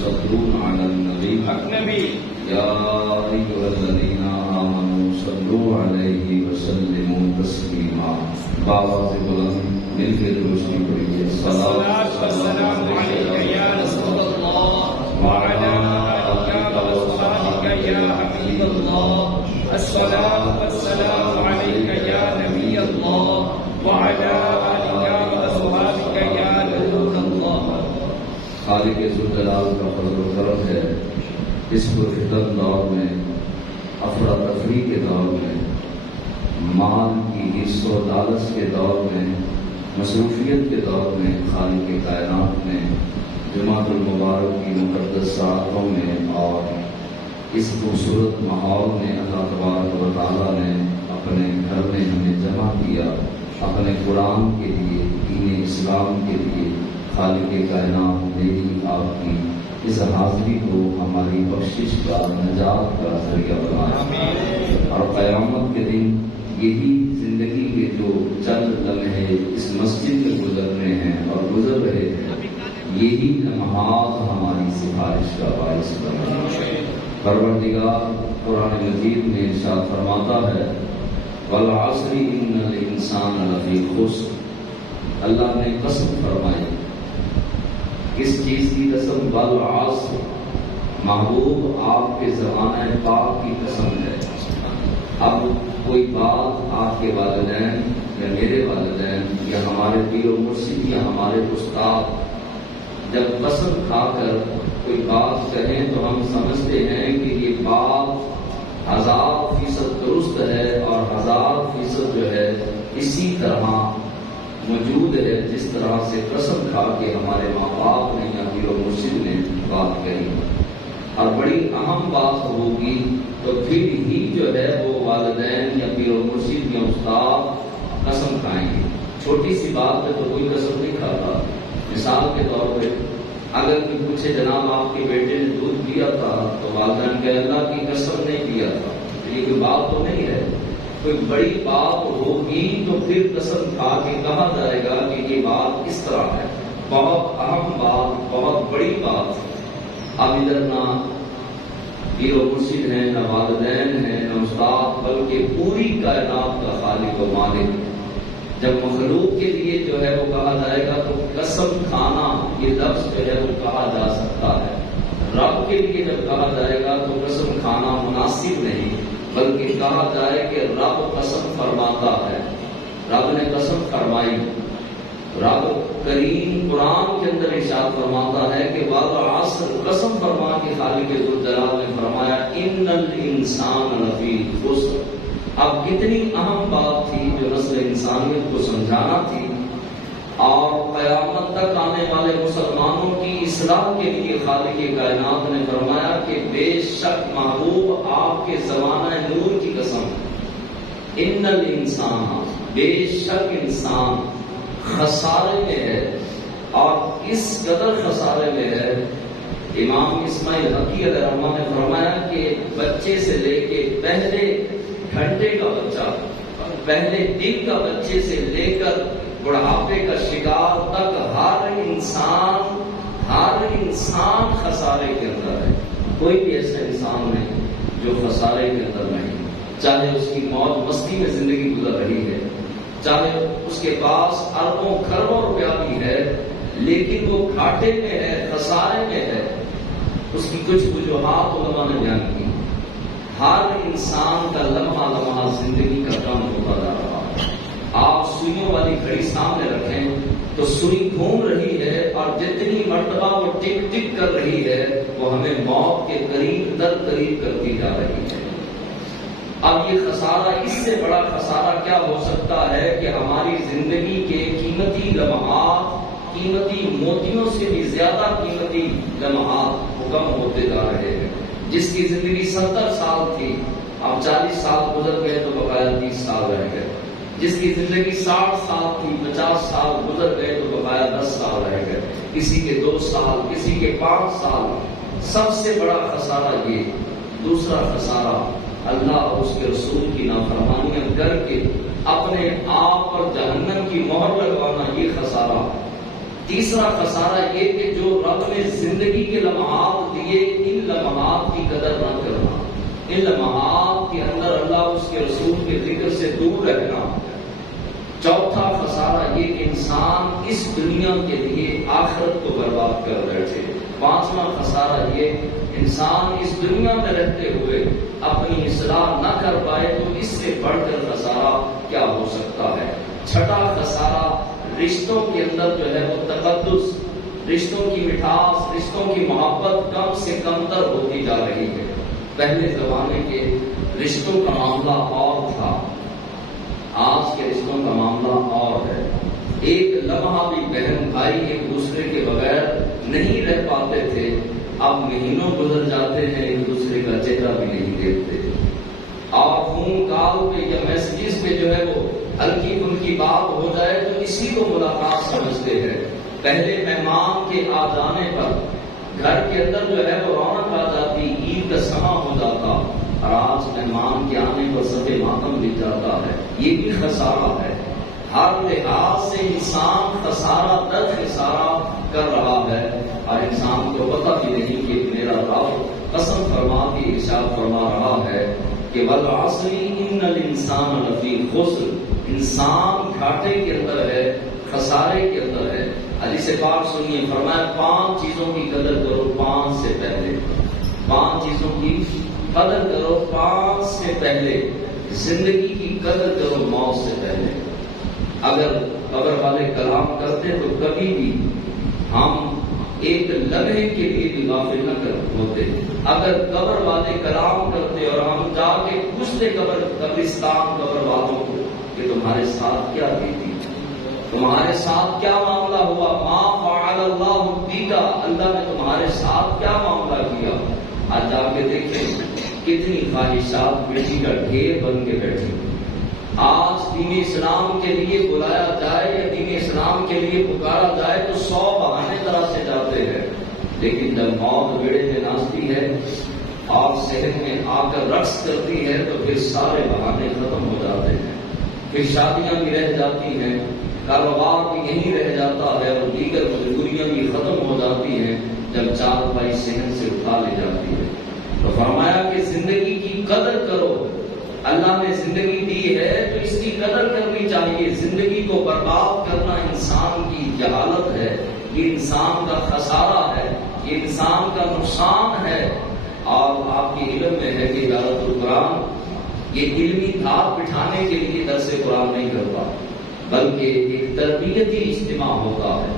يصلون على النبي يا أيها الذين آمنوا صلوا عليه وسلموا تسليما. باواز بلند مل کے روشنی پڑھیے. الصلاۃ والسلام علیک یا رسول اللہ وعلی آلک وصحبک یا حبیب اللہ. الصلاۃ والسلام علیک یا نبی اللہ وعلی آلک وصحبک یا نور اللہ. خالق ذوالجلال کا فضل و کرم ہے اس پرفتن دور میں، افراتفری کے دور میں، مال کی حرص و لالچ کے دور میں، مصروفیت کے دور میں، خالق کائنات نے جمعۃ المبارک کی مقدس ساعتوں میں اور اس خوبصورت ماحول میں اللہ تبارک و تعالیٰ نے اپنے گھر میں ہمیں جمع کیا اپنے قرآن کے لیے، دین اسلام کے لیے. خالق کائنات میری آپ کی اس حاضری کو ہماری بخشش کا، نجات کا ذریعہ بنایا اور قیامت کے دن یہی زندگی کے جو چند لمحے اس مسجد میں گزرنے ہیں اور گزر رہے ہیں، یہی لمحات ہماری سفارش کا باعث بنے. پروردگار قرآن مجید میں ارشاد فرماتا ہے والعصر ان الانسان لفی خسر. اللہ نے قسم فرمائی. کس چیز کی قسم؟ والعصر. محبوب آپ کے زمانہ پاک کی قسم ہے. اب کوئی بات آپ کے والدین یا میرے والدین یا ہمارے پیر و مرشد یا ہمارے استاد جب قسم کھا کر کوئی بات کہیں تو ہم سمجھتے ہیں کہ یہ بات 1000% درست ہے اور 1000% جو ہے اسی طرح موجود ہے جس طرح سے قسم کھا کے ہمارے ماں باپ نے یا پیر و مرشد نے بات کہی. اور بڑی اہم بات ہوگی تو پھر ہی جو ہے وہ والدین یا پیر و مرشد یا استاد قسم کھائیں گے. چھوٹی سی بات پہ تو کوئی قسم نہیں کھاتا. مثال کے طور پہ اگر کوئی پوچھے جناب آپ کے بیٹے نے دودھ پیا تھا تو والدین کہ اللہ کی قسم نہیں پیا تھا. یہ کوئی بات تو نہیں ہے. کوئی بڑی بات ہوگی تو پھر قسم کھا کے کہا جائے گا کہ یہ بات اس طرح ہے. بہت اہم بات، بہت بڑی بات. اب ادھر نہ پیر و مرشد ہیں، نہ والدین ہیں، نہ استاد، بلکہ پوری کائنات کا خالق و مالک. جب مخلوق کے لیے جو ہے وہ کہا جائے گا تو قسم کھانا یہ لفظ جو ہے وہ کہا جا سکتا ہے. رب کے لیے جب کہا جائے گا تو قسم کھانا مناسب نہیں، بلکہ کہا جائے کہ رب قسم فرماتا ہے. رب نے قسم فرمائی. رب کریم قرآن کے اندر ارشاد فرماتا ہے کہ والعصر، قسم فرما کے خالق ذوالجلال نے فرمایا ان الانسان لفی خسر. اب کتنی اہم بات تھی جو نسل انسانیت کو سمجھانا تھی اور قیامت تک آنے والے مسلمانوں کی اصلاح کے لیے خالق کائنات نے فرمایا کہ بے شک محبوب آپ کے زمانہ نور کی قسم ان الانسان، بے شک انسان خسارے میں ہے. اور اس قدر خسارے میں ہے، امام اسماعیل حقی علیہ الرحمہ نے فرمایا کہ بچے سے لے کے پہلے گھنٹے کا بچہ، پہلے دن کا بچے سے لے کر بڑھاپے کا شکار تک ہر انسان خسارے کے اندر ہے. کوئی بھی ایسا انسان نہیں جو خسارے کے اندر نہیں. چاہے اس کی موج مستی میں زندگی گزر رہی ہے، چاہے اس کے پاس اربوں کھربوں روپیہ بھی ہے، لیکن وہ گھاٹے میں ہے، خسارے میں ہے. اس کی کچھ وجوہات علماء نے بیان کی. ہر انسان کا لمحہ لمحہ زندگی کا کم ہوتا جا رہا ہے. آپ سوئیوں والی گھڑی سامنے رکھیں تو سوئی گھوم رہی ہے اور جتنی مرتبہ وہ ٹک ٹک کر رہی ہے وہ ہمیں موت کے قریب در قریب کرتی جا رہی ہے. اب یہ خسارہ، اس سے بڑا خسارہ کیا ہو سکتا ہے کہ ہماری زندگی کے قیمتی لمحات، قیمتی موتیوں سے بھی زیادہ قیمتی لمحات کم ہوتے جا رہے ہیں. جس کی زندگی 70 سال تھی اب 40 سال گزر گئے تو بقایا 30 سال رہ گئے. جس کی زندگی 60 سال تھی 50 سال گزر گئے تو بقایا 10 سال رہ گئے. کسی کے 2 سال، کسی کے 5 سال. سب سے بڑا خسارہ یہ. دوسرا خسارہ اللہ اور اس کے رسول کی نافرمانیاں کر کے اپنے آپ پر جہنم کی مہر لگوانا، یہ خسارہ. تیسرا خسارہ یہ کہ جو رب نے زندگی کے لمحات دیے ان لمحات کی قدر نہ کرنا، ان لمحات کے اندر اللہ اس کے رسول کے ذکر سے دور رہنا۔ چوتھا خسارہ یہ کہ انسان اس دنیا کے لیے آخرت کو برباد کر بیٹھے۔ پانچواں خسارہ یہ انسان اس دنیا میں رہتے ہوئے اپنی اصلاح نہ کر پائے تو اس سے بڑھ کر خسارہ کیا ہو سکتا ہے۔ چھٹا خسارہ رشتوں کے اندر جو ہے وہ تقدس، رشتوں کی مٹھاس، رشتوں کی محبت کم سے کم تر ہوتی جا رہی ہے۔ پہلے زمانے کے رشتوں کا معاملہ اور تھا، آج کے رشتوں کا معاملہ اور ہے۔ ایک لمحہ بھی بہن بھائی ایک دوسرے کے بغیر نہیں رہ پاتے تھے، اب مہینوں گزر جاتے ہیں ایک دوسرے کا چہرہ بھی نہیں دیکھتے، اور فون کال پہ یا میسیجز پہ جو ہے وہ ہلکی پھلکی بات ہو جائے تو اسی کو ملاقات سمجھتے ہیں۔ پہلے مہمان کے آ جانے پر گھر کے اندر جو ہے وہ رونق آ جاتی، عید کا سماں ہو جاتا، اور آج مہمان کے آنے پر صف ماتم لکھ جاتا ہے۔ یہ بھی خسارہ ہے، ہر لحاظ سے انسان خسارہ در خسارہ کر رہا ہے، اور انسان کو پتہ بھی نہیں کہ میرا رب قسم فرما کے ارشاد فرما رہا ہے کہ والعصر ان الانسان لفی خسر، انسان گھاٹے کے اندر ہے، خسارے کے اندر ہے۔ حدیث پاک سنیے، فرمایا 5 چیزوں کی قدر کرو 5 سے پہلے، 5 چیزوں کی قدر کرو 5 سے پہلے، زندگی کی قدر کرو موت سے پہلے۔ اگر قبر والے کلام کرتے تو کبھی بھی ہم ایک لمحے کے لیے بھی غافل نہ ہوتے۔ اگر قبر والے کلام کرتے اور ہم جا کے پوچھتے قبرستان قبر والوں کو کہ تمہارے ساتھ کیا بیتی، تمہارے ساتھ کیا معاملہ ہوا، ما فعل اللہ بک، اللہ نے تمہارے ساتھ کیا معاملہ کیا، آج جا کے دیکھیں کتنی خواہشات مٹی کا ڈھیر بن کے بیٹھی۔ آج دین اسلام کے لیے بلایا جائے یا دین اسلام کے لیے پکارا جائے تو 100 بہانے طرح سے جاتے ہیں، لیکن جب موت بیڑے میں ناچتی ہے اور صحت میں آ کر رقص کرتی ہے تو پھر سارے بہانے ختم ہو جاتے ہیں، پھر شادیاں بھی رہ جاتی ہیں، کاروبار بھی یہیں رہ جاتا ہے، اور دیگر مجبوریاں بھی ختم ہو جاتی ہیں جب چارپائی صحت سے اٹھا لی جاتی ہے۔ تو فرمایا کہ زندگی کی قدر کرو، اللہ نے زندگی دی ہے تو اس کی قدر کرنی چاہیے۔ زندگی کو برباد کرنا انسان کی جہالت ہے، یہ انسان کا خسارہ ہے، یہ انسان کا نقصان ہے۔ اور آپ کے علم میں ہے کہ دارت القرآن یہ علمی دھات بٹھانے کے لیے درس قرآن نہیں کرتا، بلکہ ایک تربیتی اجتماع ہوتا ہے،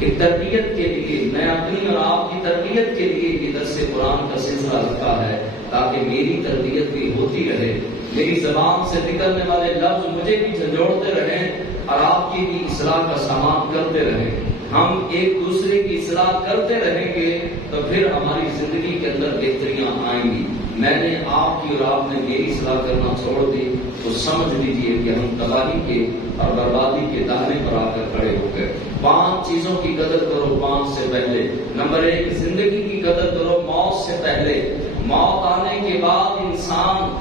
ایک تربیت کے لیے میں اپنی اور آپ کی تربیت کے لیے یہ درس قرآن کا سلسلہ رکھا ہے، تاکہ میری تربیت بھی ہوتی رہے، میری زبان سے نکلنے والے لفظ مجھے بھی جھنجھوڑتے رہیں اور آپ کی بھی اصلاح کا سامان کرتے رہیں۔ ہم ایک دوسرے کی اصلاح کرتے رہیں گے تو پھر ہماری زندگی کے اندر بہتریاں آئیں گی۔ میں نے آپ کی اور آپ نے میری اصلاح کرنا چھوڑ دی تو سمجھ لیجیے کہ ہم تباہی کے اور بربادی کے دہانے پر آ کر کھڑے ہو گئے۔ 5 چیزوں کی قدر کرو 5 سے پہلے۔ نمبر 1، زندگی کی قدر کرو موت سے پہلے۔ موت آنے کے بعد انسان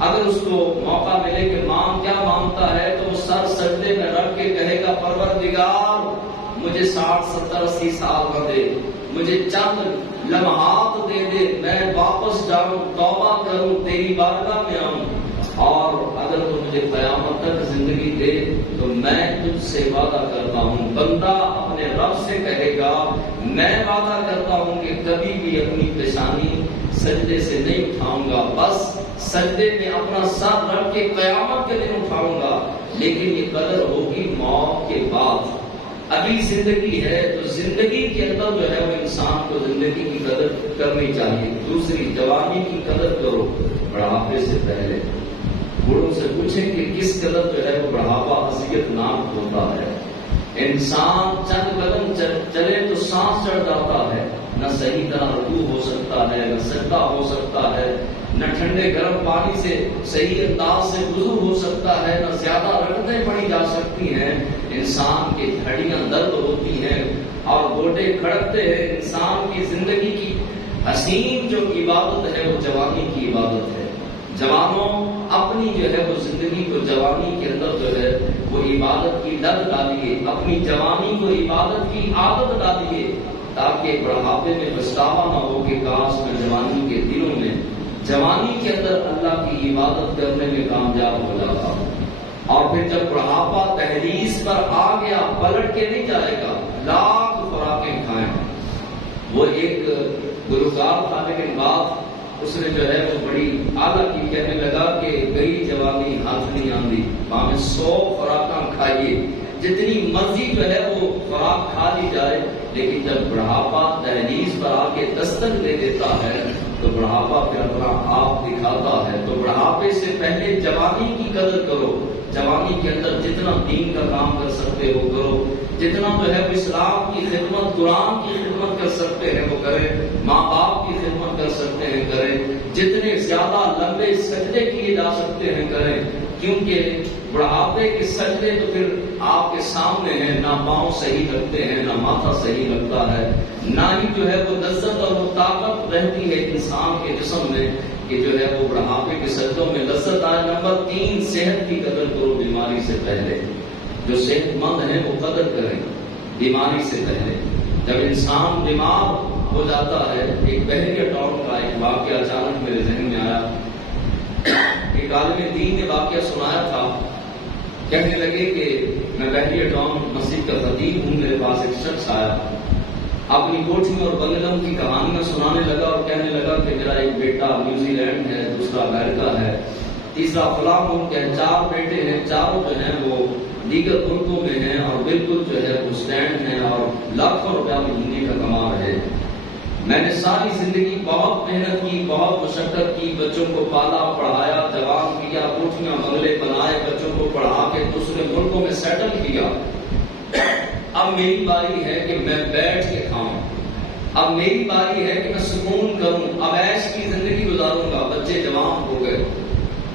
اگر اس کو موقع ملے کہ مانگ کیا مانگتا ہے تو وہ سر سجدے میں رکھ کے کہے گا پروردگار مجھے 60 70 80 سال نہ دے، مجھے چند لمحات دے دے، میں واپس جاؤں، توبہ کروں، تیری بارگاہ میں آؤں، اور اگر تو مجھے قیامت تک زندگی دے تو میں تجھ سے وعدہ کرتا ہوں۔ بندہ اپنے رب سے کہے گا میں وعدہ کرتا ہوں کہ کبھی بھی اپنی پیشانی سجدے سے نہیں اٹھاؤں گا، بس سجدے میں اپنا سر رکھ کے قیامت کے دن اٹھاؤں گا، لیکن یہ قدر ہوگی موت کے بعد۔ ابھی زندگی ہے تو زندگی کے اندر جو ہے وہ انسان کو زندگی کی قدر کرنی چاہیے۔ دوسری، جوانی کی قدر کرو بڑھاپے سے پہلے۔ بوڑھوں سے پوچھیں کہ کس قدر جو ہے وہ بڑھاپا اذیت ناک ہوتا ہے۔ انسان چند قدم چلے تو سانس چڑھ جاتا ہے، نہ صحیح طرح رکوع ہو سکتا ہے، نہ سجدہ ہو سکتا ہے، نہ ٹھنڈے گرم پانی سے صحیح انداز سے وضو ہو سکتا ہے، نہ زیادہ رکعتیں پڑھی جا سکتی ہیں۔ انسان کی ہڈیاں درد ہوتی ہیں اور گوٹے کھڑکتے ہیں۔ انسان کی زندگی کی حسین جو عبادت ہے وہ جوانی کی عبادت ہے۔ جوانوں، اپنی جو ہے وہ زندگی کو جوانی کے اندر جو ہے وہ عبادت کی لت ڈالیے، اپنی جوانی کو عبادت کی عادت ڈالیے، تاکہ بڑھاپے میں پچھتاوا نہ ہو کہ کاش میں جوانی کے دنوں میں جوانی کے اندر اللہ کی عبادت کرنے میں کامیاب ہو جاتا ہوں۔ اور پھر جب بڑھاپا دہلیز پر آ گیا پلٹ کے نہیں جائے گا، لاکھ خوراکیں کھائیں۔ وہ ایک گلوکار تھا لیکن بات اس نے جو ہے وہ بڑی اعلیٰ کی، کہنے لگا کہ گئی جوانی ہاتھ نہیں آندی، ہمیں 100 خوراکاں کھائیے، جتنی مرضی جو ہے وہ خوراک کھا لی جائے، لیکن جب بڑھاپا دہلیز پر آ کے دستک دے دیتا ہے تو بڑھاپا پھر اپنا آپ دکھاتا ہے۔ تو بڑھاپے سے پہلے جوانی کی قدر کرو، جوانی کے اندر جتنا دین کا کام کر سکتے ہو کرو، جتنا جو ہے اسلام کی خدمت، قرآن کی خدمت کر سکتے ہیں وہ کریں، ماں باپ کی خدمت کر سکتے ہیں کریں، جتنے زیادہ لمبے سجدے کیے جا سکتے ہیں کریں، کیونکہ بڑھاپے کے سجدے تو پھر آپ کے سامنے ہیں، نہ پاؤں صحیح لگتے ہیں، نہ ماتھا صحیح لگتا ہے، نہ ہی جو ہے وہ لذت اور وہ طاقت رہتی ہے انسان کے جسم میں کہ جو ہے وہ بڑھاپے کے سجدوں میں لذت آئے۔ نمبر 3، صحت کی قدر کرو بیماری سے پہلے۔ جو صحت مند ہیں وہ قدر کریں بیماری سے پہلے۔ جب انسان بیمار ہو جاتا ہے، ایک بحریہ ٹاؤن کا ایک واقعہ اچانک میرے ذہن میں آیا۔ ایک عالم دین نے واقعہ سنایا تھا، کہنے لگے کہ میں بحریہ ٹاؤن مسجد کا خطیب ہوں، میرے پاس ایک شخص آیا، اپنی کوٹھیوں اور بنگلوں کی کہانیاں سنانے لگا اور کہنے لگا کہ میرا ایک بیٹا نیوزی لینڈ ہے، دوسرا امریکہ ہے، تیسرا فلاں ملک ہے، 4 بیٹے ہیں، چاروں جو ہیں وہ دیگر ملکوں میں ہیں اور بالکل جو ہے وہ اسٹینڈ ہیں اور لاکھوں روپیہ مہینے کا کما رہے ہیں۔ میں نے ساری زندگی بہت محنت کی، بہت مشقت کی، بچوں کو پالا پڑھایا، جوان کیا، کوٹھیاں بنگلے بنائے، بچوں کو پڑھا کے دوسرے ملکوں میں سیٹل کیا۔ اب میری باری ہے کہ میں بیٹھ کے کھاؤں، اب میری باری ہے کہ میں سکون کروں، اب عیش کی زندگی گزاروں گا۔ بچے جوان ہو گئے،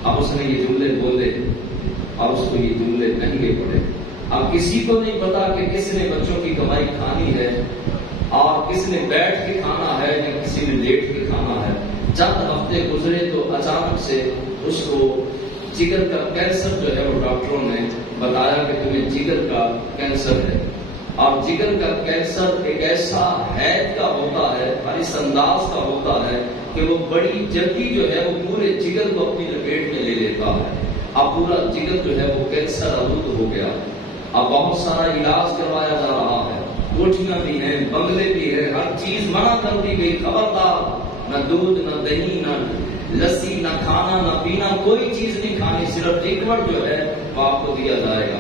اب اس نے یہ جملے بولے، اب اس کو یہ جملے مہنگے پڑے۔ اب کسی کو نہیں پتا کہ کس نے بچوں کی کمائی کھانی ہے اور کس نے بیٹھ کے کھانا ہے یا کسی نے لیٹ کے کھانا ہے۔ چند ہفتے گزرے تو اچانک سے اس کو جگر کا کینسر جو ہے وہ ڈاکٹروں نے بتایا کہ تمہیں جگر کا کینسر ہے۔ اور جگر کا کینسر ایک ایسا حید کا ہوتا ہے، اس انداز کا ہوتا ہے کہ وہ بڑی جلدی جو ہے وہ پورے جگر کو اپنی لپیٹ میں لے لیتا ہے۔ اب پورا جگر جو ہے وہ کینسر آلود ہو گیا۔ اب بہت سارا علاج کروایا جا رہا ہے، کوٹھیاں بھی ہیں، بنگلے بھی ہیں، ہر چیز منع کر دی گئی، خبردار نہ دودھ نہ دہی نہ لسی نہ کھانا نہ پینا، کوئی چیز نہیں کھانی، صرف لیکوڈ جو ہے وہ آپ کو دیا جائے گا،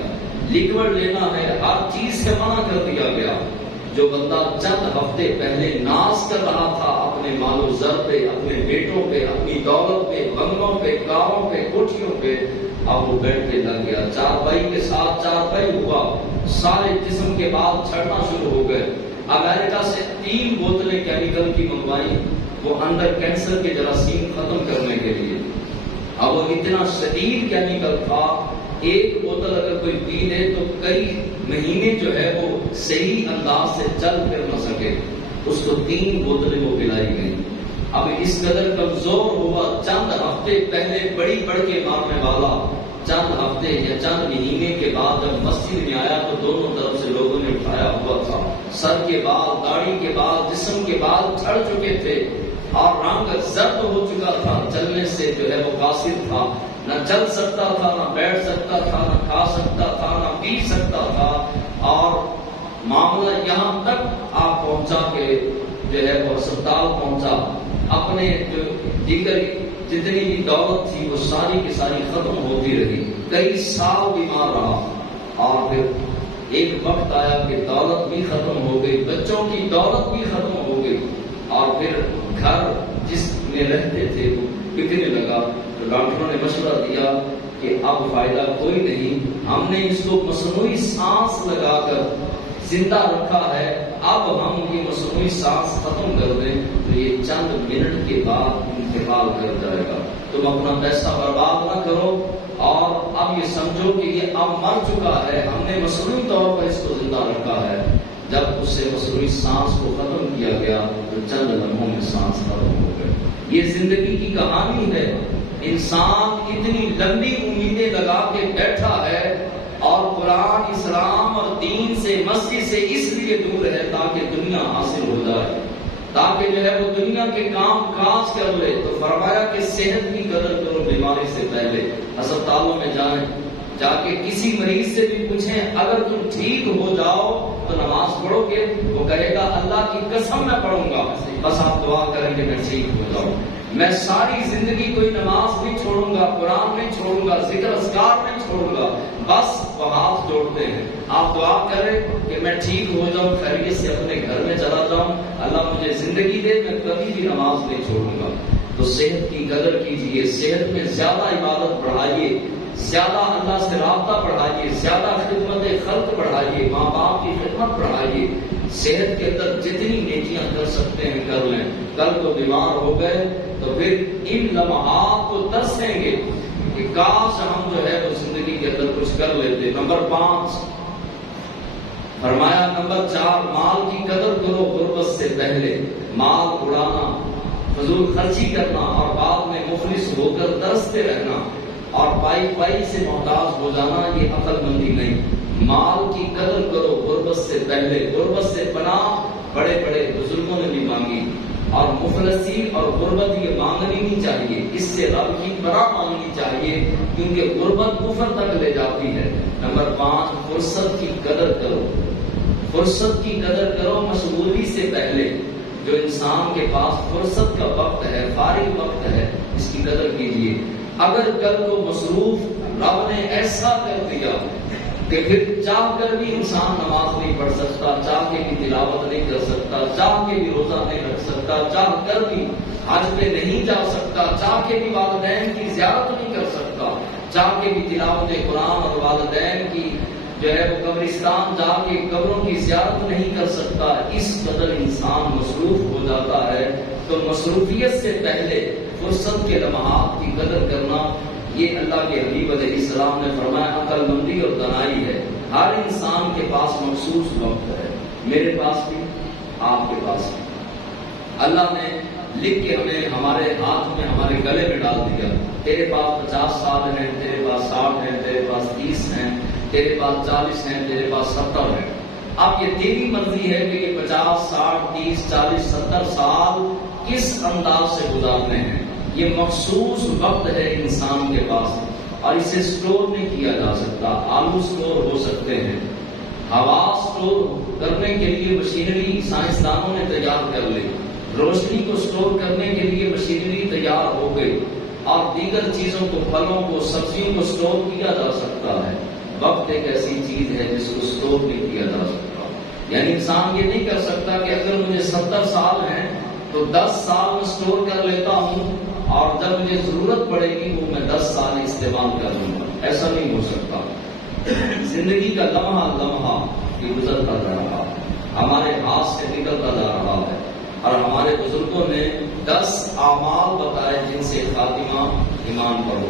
لیکوڈ لینا ہے، ہر چیز سے منع کر دیا گیا۔ جو بندہ چند ہفتے پہلے ناز کر رہا تھا اپنے مال و زر پہ، اپنے بیٹوں پہ، اپنی دولت پہ، بنگلوں پہ، کاروں پہ، کوٹھیوں پہ، اب وہ بیڈ پہ لگ گیا، چارپائی کے ساتھ چارپائی ہوا، سارے جسم کے بال جھڑنا شروع ہو گئے۔ امریکہ سے 3 بوتلیں کیمیکل کی منگوائی، وہ اندر کینسر کے جراثیم ختم کرنے کے لیے۔ اب وہ اتنا شدید کیمیکل تھا، ایک بوتل اگر کوئی پی لے تو کئی مہینے جو ہے وہ صحیح انداز سے چل پھر نہ سکے، اس کو 3 بوتلیں وہ پلائی گئی۔ اب اس قدر کمزور ہوا، چند ہفتے پہلے بڑی بڑھ کے مارنے والا، چند ہفتے یا چند مہینے کے بعد جب مسجد میں آیا تو دونوں طرف سے لوگوں نے اٹھایا ہوا تھا، سر کے بال، داڑھی کے بال، جسم کے بال جھڑ چکے تھے اور رنگ زرد ہو چکا تھا، چلنے سے جو ہے وہ قاصر تھا، نہ چل سکتا تھا، نہ بیٹھ سکتا تھا، نہ کھا سکتا تھا، نہ پی سکتا تھا، اور معاملہ یہاں تک آپ پہنچا کہ جو ہے وہ اسپتال پہنچا، اپنے جو دیگر جتنی بھی دولت تھی وہ ساری کی ساری ختم ہوتی رہی، کئی سال بیمار رہا، اور پھر ایک وقت آیا کہ دولت بھی ختم ہو گئی، بچوں کی دولت بھی ختم ہو گئی، اور پھر گھر جس میں رہتے تھے وہ بکنے لگا۔ تو ڈاکٹروں نے مشورہ دیا کہ اب فائدہ کوئی نہیں، ہم نے اس کو مصنوعی سانس لگا کر زندہ رکھا ہے، اب ہم یہ مصنوعی سانس ختم کر دیں تو یہ چند منٹ کے بعد انتقال کر جائے گا۔ تم اپنا پیسہ برباد نہ کرو اور اب یہ سمجھو کہ یہ اب مر چکا ہے، ہم نے مصنوعی طور پر اس کو زندہ رکھا ہے۔ جب اس سے مصنوعی سانس کو ختم کیا گیا تو چند لمحوں میں سانس ختم ہو گئی۔ یہ زندگی کی کہانی ہے، انسان اتنی لمبی امیدیں لگا کے بیٹھا ہے اور قرآن اسلام اور دین سے مسجد سے اس لیے دور ہے تاکہ دنیا حاصل ہو جائے، تاکہ جو ہے وہ دنیا کے کام کاج کر لے۔ تو فرمایا کہ صحت کی قدر کرو بیماری سے پہلے۔ ہسپتالوں میں جائیں، جا کے کسی مریض سے بھی پوچھیں اگر تم ٹھیک ہو جاؤ تو نماز پڑھو گے؟ وہ کہے گا اللہ کی قسم میں پڑھوں گا، بس آپ دعا کریں کہ میں ٹھیک ہو جاؤں۔ میں ساری زندگی کوئی نماز نہیں چھوڑوں گا، قرآن نہیں چھوڑوں گا، ذکر اذکار نہیں چھوڑوں گا، بس وہ ہاتھ جوڑتے ہیں۔ آپ دعا کریں کہ میں ٹھیک ہو جاؤں، خیریت سے اپنے گھر میں چلا جاؤں، اللہ مجھے زندگی دے، میں کبھی بھی نماز نہیں چھوڑوں گا۔ تو صحت کی قدر کیجئے، صحت میں زیادہ عبادت بڑھائیے، زیادہ اللہ سے رابطہ بڑھائیے، زیادہ خدمت خلق بڑھائیے، ماں باپ کی خدمت بڑھائیے۔ صحت کے اندر جتنی نیکیاں کر سکتے ہیں کر لیں۔ کل کو بیمار ہو گئے تو پھر ان لمحات کو ترسیں گے کہ کاش ہم جو ہے وہ زندگی کے اندر کچھ کر لیتے۔ نمبر 5 فرمایا، نمبر 4 مال کی قدر کرو غربت سے پہلے۔ مال اڑانا، فضول خرچی کرنا اور بعد میں مفلس ہو کر ترستے رہنا اور پائی پائی سے محتاج ہو جانا، یہ عقل مندی نہیں۔ مال کی قدر کرو غربت سے پہلے۔ غربت سے پناہ بڑے بڑے بزرگوں نے بھی مانگی، اور مفلسی اور غربت یہ مانگنی نہیں چاہیے، اس سے رب کی پناہ مانگنی چاہیے، کیونکہ غربت کفر تک لے جاتی ہے۔ نمبر 5 فرصت کی قدر کرو۔ فرصت کی قدر کرو مشغولی سے پہلے۔ جو انسان کے پاس فرصت کا وقت ہے، فارغ وقت ہے، اس کی قدر کیجیے۔ اگر کل کو مصروف رب نے ایسا کر دیا کہ پھر چاہ کر بھی انسان نماز نہیں پڑھ سکتا، چاہ کے بھی تلاوت نہیں کر سکتا، چاہ کے بھی روزہ نہیں رکھ سکتا، چاہ کر بھی حج پہ نہیں جا سکتا، چاہ کے بھی والدین کی زیارت نہیں کر سکتا، چاہ کے بھی تلاوت قرآن اور والدین کی جو ہے وہ قبرستان جا کے قبروں کی زیارت نہیں کر سکتا، اس قدر انسان مصروف ہو جاتا ہے۔ تو مصروفیت سے پہلے فرصت کے لمحات کی قدر کرنا، یہ اللہ کے حبیب علیہ السلام نے فرمایا عقل مندی اور دانائی ہے۔ ہر انسان کے پاس مخصوص وقت ہے، میرے پاس بھی، آپ کے پاس بھی۔ اللہ نے لکھ کے ہمیں ہمارے ہاتھ میں، ہمارے گلے میں ڈال دیا۔ تیرے پاس 50 سال ہیں، تیرے پاس 60 ہیں، تیرے پاس 30 ہیں، تیرے پاس 40 ہیں، تیرے پاس 70 ہیں۔ اب یہ تیری مرضی ہے کہ یہ 50 60 30 40 70 سال کس انداز سے گزارنے ہیں۔ یہ مخصوص وقت ہے انسان کے پاس، اور اسے سٹور نہیں کیا جا سکتا۔ آلو سٹور ہو سکتے ہیں، ہوا سٹور کرنے کے لیے مشینری سائنسدانوں نے تیار کر لی، روشنی کو سٹور کرنے کے لیے مشینری تیار ہو گئی، اور دیگر چیزوں کو، پھلوں کو، سبزیوں کو سٹور کیا جا سکتا ہے۔ وقت ایک ایسی چیز ہے جس کو سٹور نہیں کیا جا سکتا۔ یعنی انسان یہ نہیں کر سکتا کہ اگر مجھے 70 سال ہیں تو 10 سال میں سٹور کر لیتا ہوں، اور جب مجھے ضرورت پڑے گی وہ میں 10 سال استعمال کر لوں گا۔ ایسا نہیں ہو سکتا۔ زندگی کا لمحہ لمحہ یہ گزرتا جا رہا ہے، ہمارے ہاتھ سے نکلتا جا رہا ہے، اور ہمارے بزرگوں نے 10 اعمال بتائے جن سے خاتمہ ایمان پر ہو۔